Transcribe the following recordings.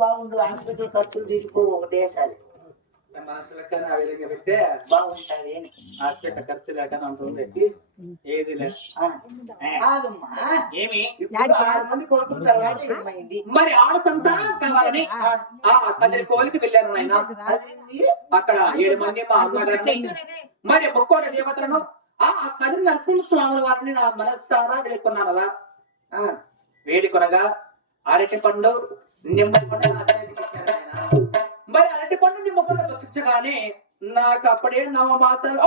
బాగుండు హాస్పిటల్ ఖర్చులు తీసుకో ఒకటేసారి మనసు లెక్కన ఆ విధంగా పెడితే బాగుంటది హాస్పిటల్ ఖర్చు లేకనే ఉంటుంది. ఏది లేదు ఏమి 6 మంది కొడుకుల తర్వాత ఏమైంది మరి ఆడ సంతానం కావాలని కదిరి కోలికి వెళ్ళారు ఆయన. అక్కడ 7 మంది మా అమ్మగారిని మరి ఒక్కోటి దేవతలను కదిరి నరసింహస్వామి వారిని నా మనస్సారా వేడుకున్నాను అలా వేడుకొనగా అరటి పండు నిమ్మడి పండు మరి అరటి పండు నిమ్మ పండు బతికించగానే నాకు అప్పుడే 9 మాసాలు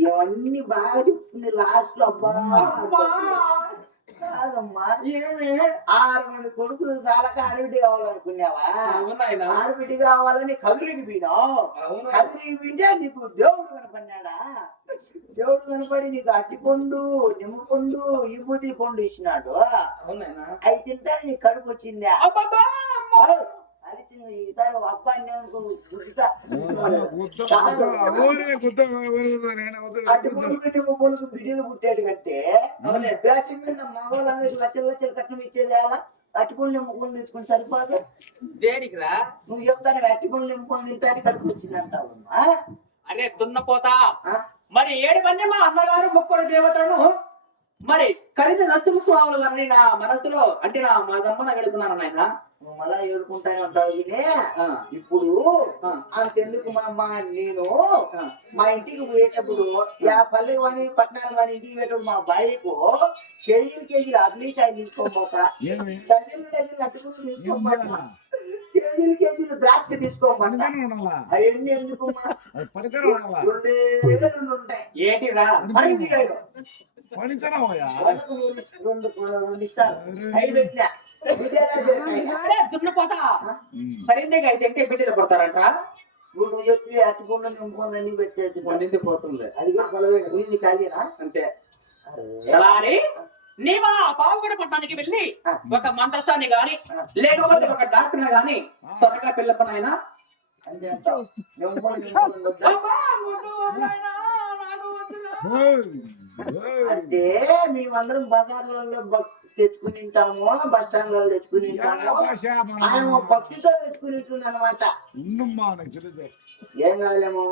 ఇవన్నీ బాగా చెప్తుంది లాస్ట్ లో అబ్బా కాదమ్మా 6 మంది కొడుకులు చాలా ఆడబిడ్డ కావాలనుకున్నావా? ఆడబిడ్డ కావాలని కదిరికి పోయినావు. కదిరికి పోయింటే నీకు దేవుడు కనపడినాడా? దేవుడు కనపడి నీకు అట్టి పండు నిమ్మ పండు విభూతి పండు ఇచ్చినాడు. అవి తింటే నీకు కడుపు వచ్చిందా? ఈసారి అబ్బాయి బిడ్డలు పుట్టాడు కంటే దేశం మీద మగవాళ్ళందరికి లక్షలు లక్షలు కట్నం ఇచ్చేది ఎలా? అట్టుకుని నిమ్ముకొని తెచ్చుకుని సరిపోదు. దేనికిరా నువ్వు చెప్తాను అట్టుకుని నిమ్ముకొని తింటాను కడుపు వచ్చింది అంటావు. అరే దున్నపోతా మరి 7 మంది మా అమ్మగారు ముక్కడు దేవతలను మరి కలిసి నరసింహస్వాములు వారిని నా మనసులో అంటే నా మా దమ్మన వెళుతున్నాను నాయన. మళ్ళా ఏడుకుంటానే ఉంటావు. ఇప్పుడు అంతెందుకు నేను మా ఇంటికి పోయేటప్పుడు పల్లె కానీ పట్టణాలు కానీ ఇంటికి పోయేటప్పుడు మా బాయ్యకు కేజీలు అగ్నికాయ తీసుకోపోతా, డజన్లు అట్టుకుని తీసుకోపోతా, కేజీలు ద్రాక్ష తీసుకోమంటా. అవన్నీ ఎందుకు? 2,000 ఉంటాయి. ఏంటిరా 2 ఇస్తారు. 5 పెట్టినా దున్నపోతా పరిందేగా అయితే అంటే బిడ్డలు పడతారంట. నువ్వు చెప్పి అతికుండా నింపుకొని పెట్టేది పండింది పోతుంది. అది ఖాళీనా అంతే. నీవా పావుగడ పట్టణానికి వెళ్ళి ఒక మంత్రసాన్ని గాని లేకపోతే ఒక డాక్టర్ గాని త్వరగా పిల్లపనైనా అంటే మేమందరం బజార్లలో తెచ్చుకుని తింటాము, బస్ స్టాండ్ లో తెచ్చుకుని ఆయన భక్తితో తెచ్చుకుని అనమాట. ఏం కాదులేమో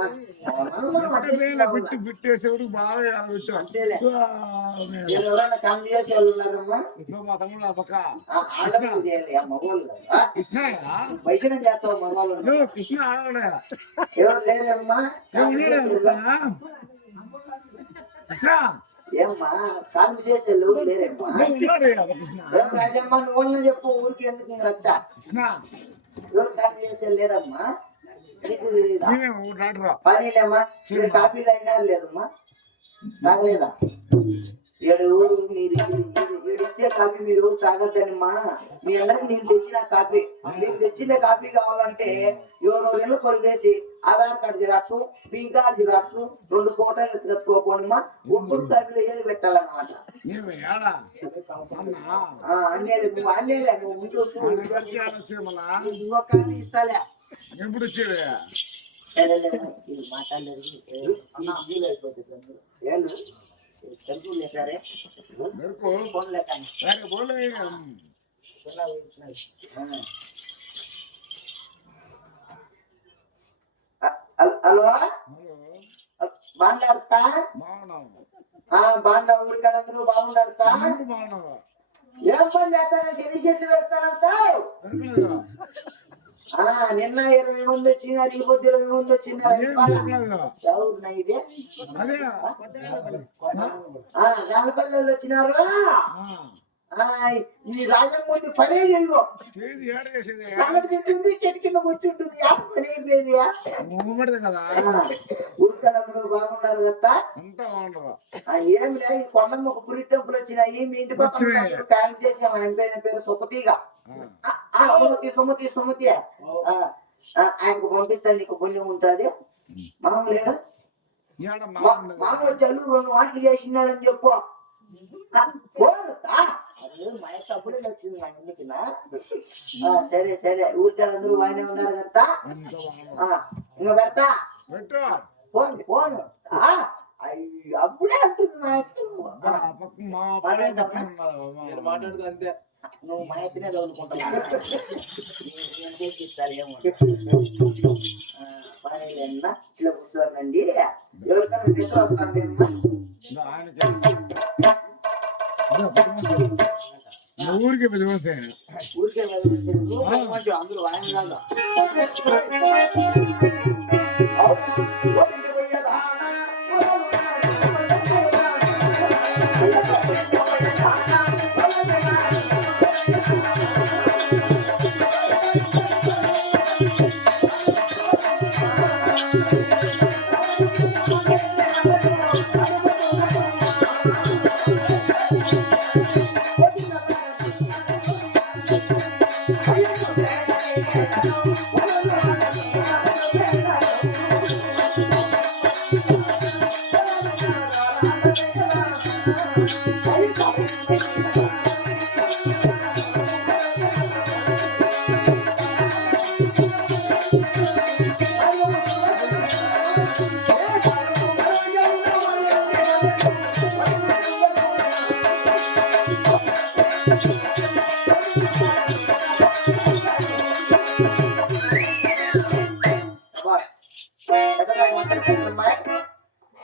ఎవరైనా కమ్ చేసే వాళ్ళు ఉన్నారమ్మా. మగవాళ్ళు వైసన చేస్తావు మగవాళ్ళు ఎవరు లేరమ్మా. ఏమ్మా కాలు చేసే లోపు లేరమ్మా. రాజమ్మ నువ్వు చెప్పు ఊరికి ఎందుకు రచ్చ? ఎవరు కాలు చేసే లేరమ్మా. పనిలేమ్మా కాపీలు అయినా లేదమ్మా. తాగలేదా? మీరు ఇచ్చే కాపీ మీరు తాగద్దనమ్మా. మీ అందరికి నేను తెచ్చిన కాపీ, మీకు తెచ్చిన కాపీ కావాలంటే ఎవరెవరు కొలివేసి Aadhaar card xerox, P card xerox 2 ఫోటోలు ఎత్తుకొచ్చుకోకుండా ఉప్పుడు కాపీలో ఏది పెట్టాలన్నమాట. అన్నేలే నువ్వు అన్నేలే నువ్వు ముందు ఇంకో కాపీ ఇస్తాలే. మాట్లాడలేదు హలో బాగుండారుతా? బాగుండా ఊరికాళ్ళందరూ బాగుండారుతా? ఏం పని చేస్తారో శని చెట్లు పెడతారంతా. నిన్న 20 మంది వచ్చినారు, ఈ పొద్దు 20 మంది వచ్చినారు. ఇదే గణపల్లి వచ్చినారు. ఈ రాజమూర్తి పనే చేయదు, సంగతి తింటుంది, చెట్టు కింద కూర్చుంటుంది. పని అయిపోయింది. ఊరికప్పుడు బాగున్నారు కదా? ఏమి లేదు, కొండమ్మ ఒక పురి టెంపుల్ వచ్చినాయి. మీ ఇంటి పక్కన క్యాంప్ చేసాము. ఆయన పేరు సుమతిగా. సుమతి ఆయనకు పంపిస్తాను, నీకు పుణ్యం ఉంటుంది. మామూలు మామూలు చల్లు 2 మాటలు చేసినాడని చెప్పు. అప్పుడే వచ్చింది నా ఇంటికినా. సరే సరే ఊరికాళ్ళందరూ బాగానే ఉన్నారు కదా? ఇంకా పెడతా ఫోన్ ఫోన్ అప్పుడే అంటుంది మా ఎత్తు మాట్లాడుతూ అంతే. నువ్వు మా ఎత్తునే చదువుకుంటావు ఏమో ఇట్లా కూర్చోండి ఎవరికైనా నిద్ర వస్తాను ఊరికి పిలిచేసాను. ఊరికే మంచి అందరూ ఆయన కాదు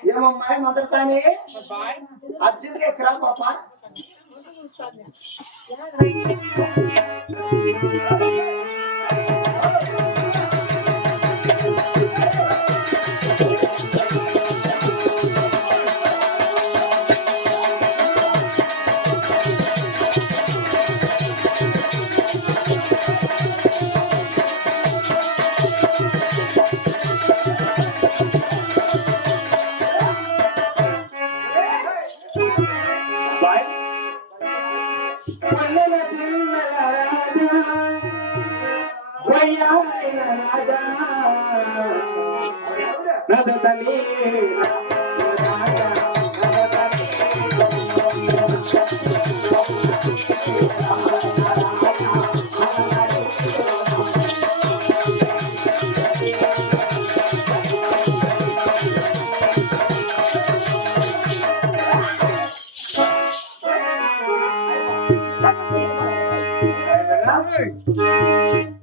ఏమమ్మాయి మంత్రసాని అర్జున్ ఎక్కరా పాప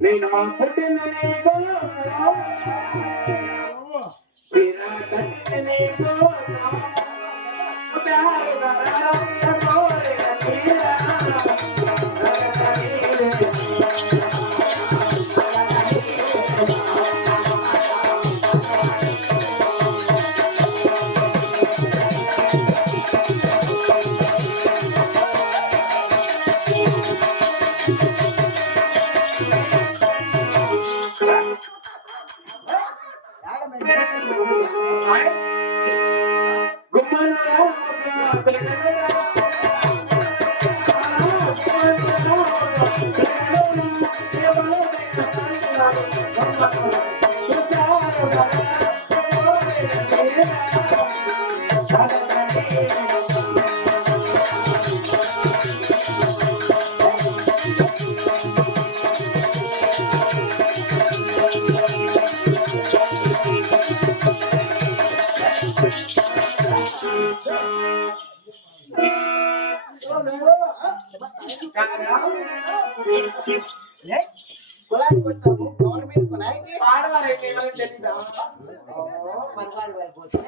నేను పుట్టిన కులాయి కొట్టాము గవర్నమెంట్ కులాయికి ఆడవారైతే ఏమైనా తెలియదా? మరవాడు వెళ్ళిపోతే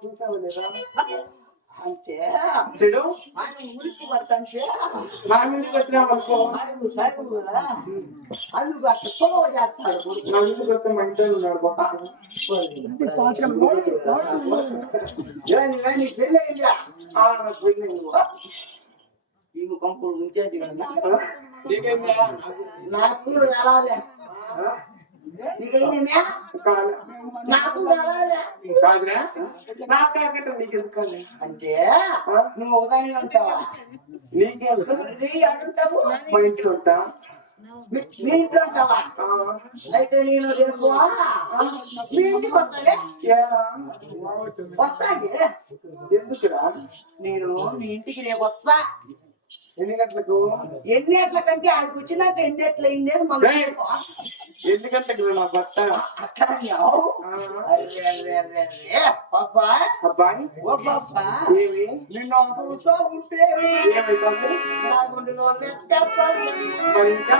చూసావు లేదా అంటే చెడు ఆయన ఊరికి పడతాంటే మా ఇంటికి వచ్చినామనుకో ఆయన సైకిల్ కదా అందుకు అట్లా పొగ చేస్తాడు. నా ఇంటికి వస్తే మా ఇంట్లో ఉన్నాడు బాబా నీ పెళ్ళి అయిందా? నాకు వెళ్ళి ఈ కంపులు ముంచేసి కదా నీకేందా నాకు అలాగే నీకైందా? నాకు అలాగే కాదురా నాకు కాకట నీకు ఎందుకు కాదు అంటే నువ్వు ఒకదాని ఉంటావా? నీకేం అంటావు మా ఇంట్లో ఉంటా మీ ఇంట్లో ఉంటావా? అయితే నేను రేపు మీ ఇంటికి వచ్చానే వస్తాండి. ఎందుకురా నేను మీ ఇంటికి రేపు వస్తా. ఎన్ని గంటలకు ఎన్ని గంటల కంటే ఆడికి వచ్చినాక ఎన్ని గంటలు అయిండేది మళ్ళీ ఎన్ని గంటలకు నా భర్త పాపా అబ్బాయి ఓ పాపా ఏమి నిన్ను చూసా ఉంటే ఏమైతుంది నా గుండెలో నేర్చుకేస్తాను. మరి ఇంకా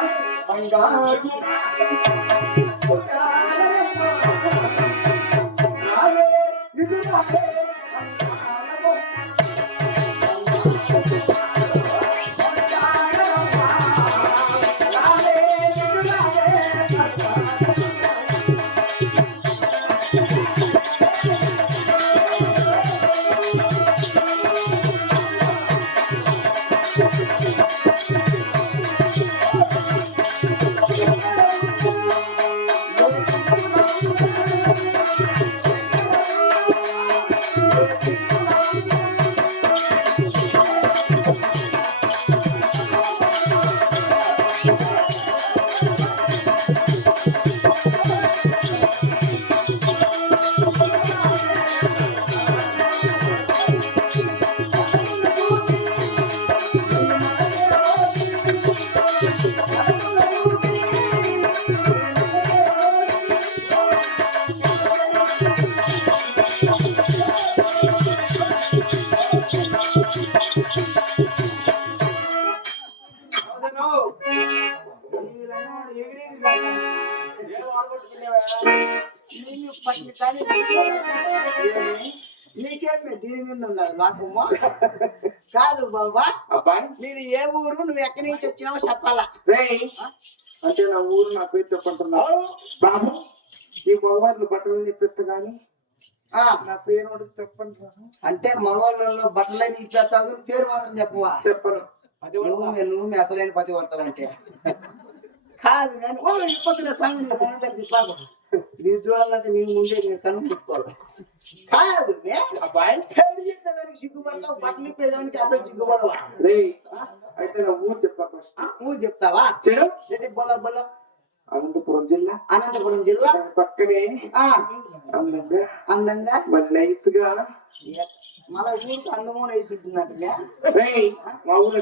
నీకేమే దీని మీద ఉన్నది నాకు కాదు బాబా. అబ్బాయి నీది ఏ ఊరు, నువ్వు ఎక్కడి నుంచి వచ్చినావో చెప్పాలా? అంటే నా ఊరు నా పేరు చెప్పంటున్నావు బాబు. ఈ మగవాళ్ళు బట్టలు చెప్పేస్తా గానీ నా పేరు ఒకటి చెప్పంటున్నాను. అంటే మగవాళ్ళలో బట్టలని ఇట్లా చదువు పేరు మాత్రం చెప్పవా? చెప్పను. నువ్వు అసలైన పతివర్తం అంటే కాదు. నేను మీరు చూడాలంటే మీ ముందే కన్ను పుచ్చుకోవాలి. కాదు అబ్బాయి చెప్పేదానికి సిగ్గుపడతావు, బట్టలు ఇప్పేదానికి అసలు సిగ్గుపడవా? అయితే నా ఊరు చెప్తా ఫస్ట్. ఊరు చెప్తావా? చెడు బొల్ల బొల్ల అనంతపురం జిల్లా. అనంతపురం జిల్లా పక్కనే అందంగా అందంగా మరి నైస్ గా మళ్ళా ఊరికి అందమో నైస్ ఉంటుందంటే మా ఊళ్ళో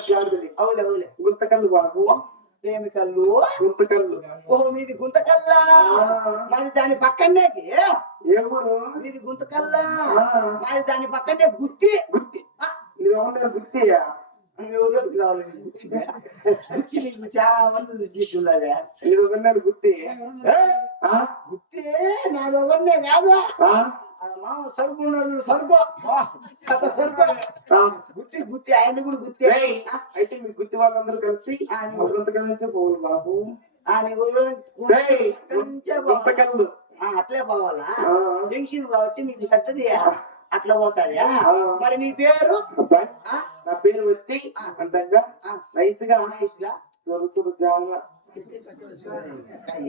అవులే అవులే గుంతకల్లు బాబు. ఏమి కళ్ళు? గుంతకల్లు. ఓహో మీది గుంతకల్లా? మరి దాని పక్కనే ఏ ఊరు మీది గుంతకల్లా? మరి దాని పక్కనే గుత్తి. గుత్తి గుత్తియా కావాలి గుత్తి. నీకు చాలా మంది తీసుకున్నదే గుత్తి గుత్తి నాది ఎవరినే కాదు. సరుకు ఉన్నాడు సరుకు సరుకు గుత్తి గుత్తి ఆయన కూడా గుత్తి. అయితే మీ గుత్తి వాళ్ళందరూ కలిసి గుంతకల్లు పోవాలి బాబు. అట్లే పోవాలా? జంక్షన్ కాబట్టి మీకు పెద్దది అట్లా పోతాదా? మరి నీ పేరు? నా పేరు వచ్చి అందంగా నైస్ గా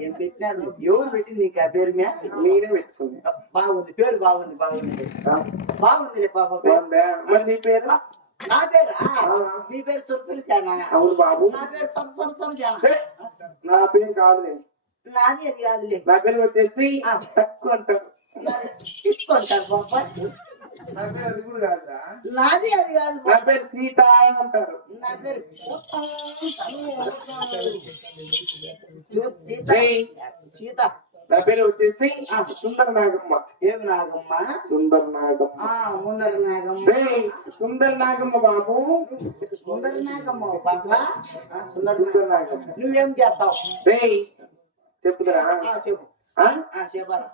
ఏం పెట్టినాడు? ఎవరు పెట్టింది నీకు ఆ పేరు? నేనే పెట్టుకుంది. బాగుంది పేరు, బాగుంది బాగుంది బాగుంది పాప. నీ పేరు? నా పేరా నీ పేరు సురసురచానా అవును బాబు. నా పేరు సురసురచానా ఏ, నా పేరు కాదులే. నాది అది కాదులే నా పేరు వచ్చేసి తక్కువ అంటారు. తీసుకుంటారు పాప నా పేరు అది కూడా కాదురా. నాది అది కాదు నా పేరు సీత అంటారు. నా పేరు ఏయ్, సీత నా పేరు వచ్చేసి సుందర నాగమ్మ. ఏమి నాగమ్మ సుందర నాగమ్మ. ముందర నాగమ్మ ఏయ్, సుందర నాగమ్మ బాబు. సుందర నాగమ్మ పాప సుందర సుందర నాగమ్మ. నువ్వేం చేస్తావు ఏయ్, చెప్పుదరా? చెప్పు ఆ? చెప్పాలి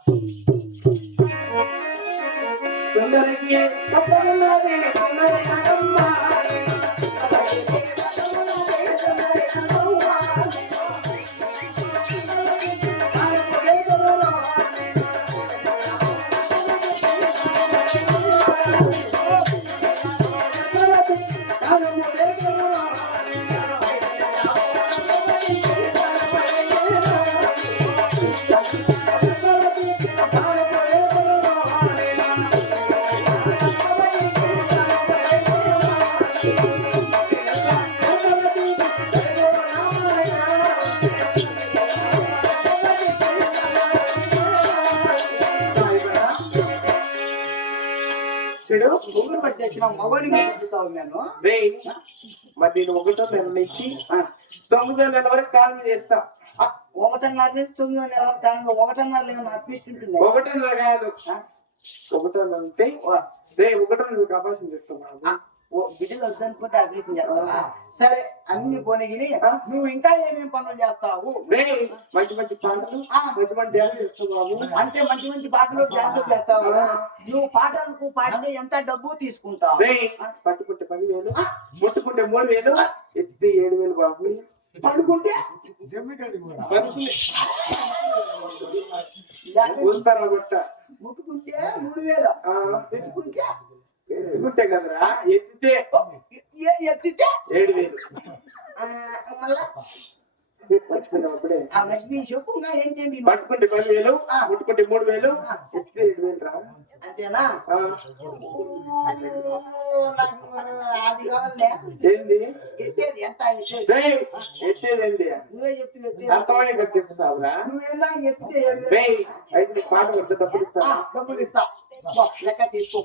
సుందరికి తప్పన్నది సుందర నాగమ్మ. చూడు ముగ్గురు పడి తెచ్చిన మగవాడికి పుట్టుతావు నేను రేయ్, మరి నేను ఒకటో నెల నుంచి 9వ నెల వరకు కాలం చేస్తా. 1:30 నుంచి 9 నెలల కానీ 1:30 ఏమైనా అప్పిస్తుంటుంది ఒకటో నెల కాదు, ఒకటో నెల అంటే రే ఒకటో నెల ఆపరేషన్ చేస్తాను. బిడ్డలు వద్దనుకుంటే ఆపరేషన్ చేస్తావా సరే అన్ని పోనగిని నువ్వు ఇంకా ఏమేం పనులు చేస్తావు రే మంచి మంచి పాటలు మంచి మంచి డ్యాన్స్ చేస్తావు బాబు. అంటే మంచి మంచి పాటలు డాన్స్ చేస్తావు నువ్వు పాటలకు పాడితే ఎంత డబ్బు తీసుకుంటావు రే పట్టుకుంటే 10,000, ముట్టుకుంటే 3,000, ఎత్తి 7,000 బాబు. పడుకుంటే జమ్మికాడికి కూడా. పట్టుకుని వస్తారా బట్ట ముట్టుకుంటే 3,000 ఎత్తుకుంటే ఎత్తుకుంటే కదరా, ఎత్తితే ఎత్తితే 7,000. మళ్ళా పట్టుకుంటాం అప్పుడే. ఆ లక్ష్మి చెప్పు ఇంకా ఏంటండి పట్టుకుంటే 10,000, ముట్టుకుంటే 3,000, ఎత్తితే 7,000 రా. అంతేనా ఆ, అది కావాలే ఏంది ఎత్తేది ఎంత ఎత్తేది రేయ్, ఎత్తేదేంది నువ్వే చెప్పి ఎత్తేది అర్థమయ్యే చెప్తావురా. నువ్వేందా ఎత్తితే రేయ్, అయితే పాట వద్ద డబ్బులు ఇస్తా. డబ్బులు ఇస్తా లెక్క తీసుకో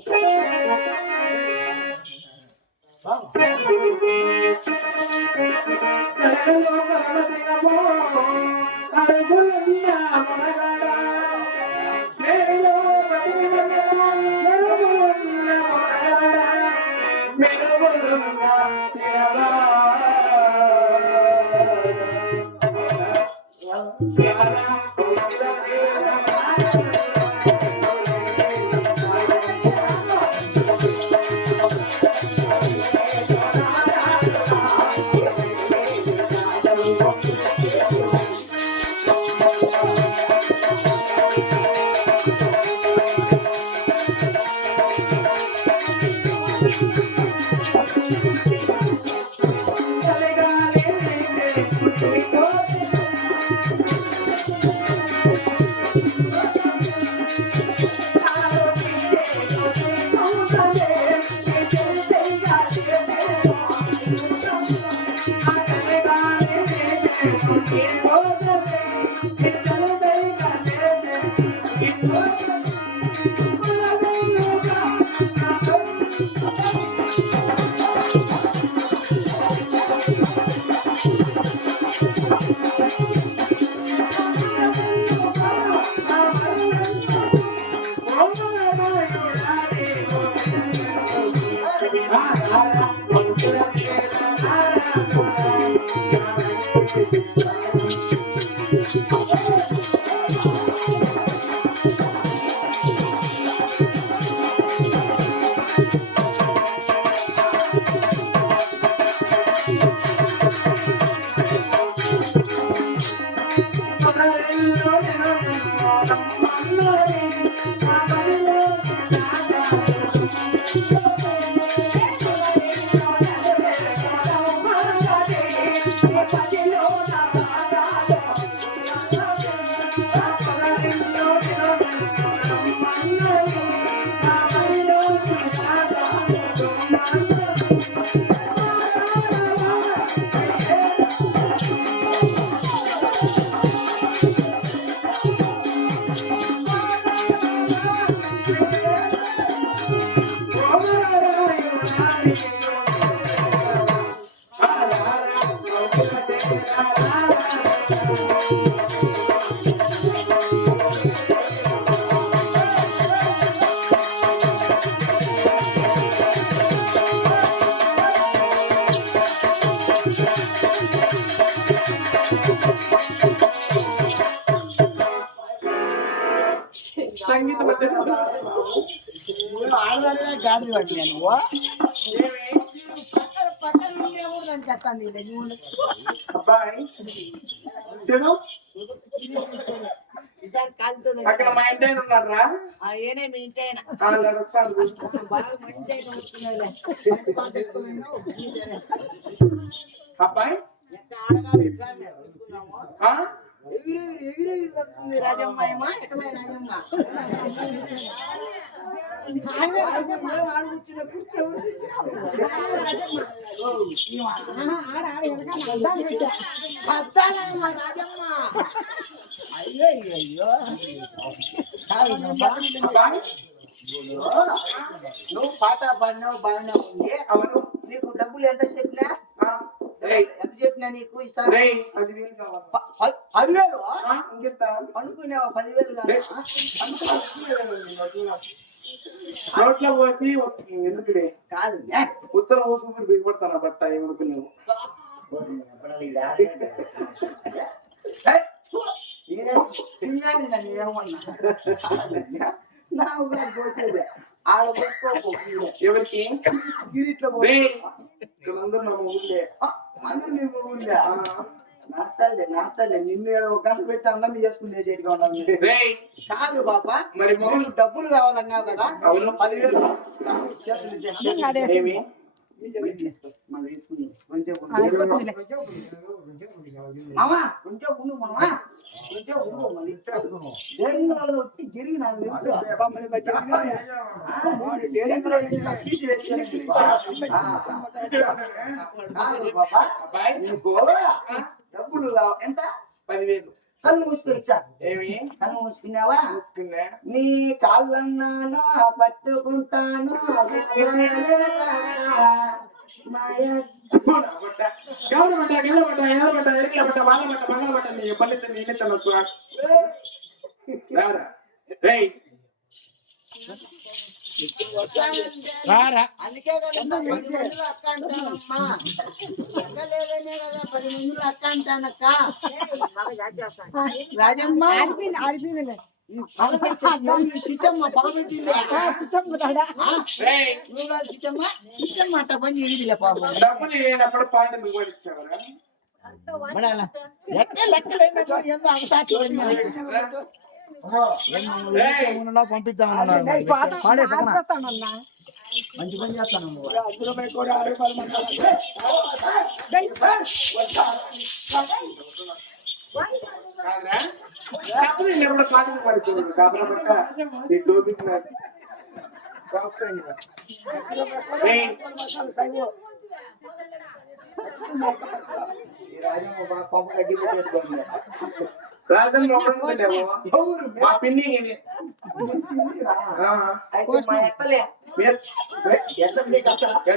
సంగీత ఆడదానిగా గాడి పట్టినా నువ్వు అబ్బాయి చెడు ఈసారి కాలుతో అక్కడ మా ఇంటి ఆయన ఉన్నారా ఏనే మీ ఇంటి ఆయన నడుస్తాడు బాగా మంచి ఆయన వస్తున్నాడులే. అబ్బాయి ఎంత ఆడగాలి ఎట్లా మేము చూసుకున్నాము. ఆ? ఎగిరి వస్తుంది రాజమ్మ ఏమా ఎక్కడే రాజమ్మ రాజమ్మ ఆడు కూర్చున్న కూర్చో ఎవరు కూర్చున్నావు రాజమ్మ అయ్యో అయ్యో అబ్బాయి నువ్వు పాట పాడినావు బాగానే ఉంది. అవును నీకు డబ్బులు ఎంత చెప్పినా ఆ? రేయ్, ఎంత చెప్పినా నీకు ఇస్తాను రేయ్, 10,000 కావాలి. 10,000 ఆ? ఇంకెంత? పండుకునేవా 10,000 రేయ్, నోట్లో పోసి వస్తుంది ఎందుకులే కాదు ఉత్తరం పోసుకుంటూ బిగపడతాను బట్ట ఎవరికి నువ్వు ఎవరికి గిరిట్లో రేయ్, వీళ్ళందరూ నా ఊళ్ళే అందరూ నీ ఊళ్ళో నా తల్లి నిన్ను ఒక గంట పెట్టి అందరినీ చేసుకునే చేతిగా ఉన్నాను. రేయ్, కాదు బాబా మరి నీకు డబ్బులు కావాలన్నావు కదా అవును. 10,000 చేతులు ఇచ్చేస్తా. ఏమి మనం తీసుకుందాం. మామా కొంచెం ఉండు మామా కొంచెం ఉండు మళ్ళీ ఇచ్చేస్తున్నాం. డేరింగ్లో వచ్చి గిరి నాకు తెలుసు. డేరింగ్లో పీసి అబ్బాయి నీకు డబ్బులు ఎంత 10,000 కళ్ళు మూసుకో ఇచ్చా. ఏమి కళ్ళు మూసుకున్నావా చూసుకున్నా నీ కాళ్ళన్నాను పట్టుకుంటాను అందుకే కదా 10 మందిలో అక్క అంటానమ్మా. అక్క లేదనే కదా 10 మందిలో అక్క అంటానక్క. రాజమ్మ సిట్టమ్మ పగబెట్టింది నువ్వు కాదు సిట్టమ్మ సిట్టమ్మ అట్ట పని చేయాలి పాపం. డబ్బులు పాయింట్ నువ్వు ఇచ్చావరా పంపిద్దామన్నా మంచి పని చేస్తాను కాదురా డబ్బులు ఎవరు పాయింట్ పడుతుంది కాబట్టి ఈ టోపిక్ రాజన్ మా పిన్ని ఎత్తలే ఎట్లా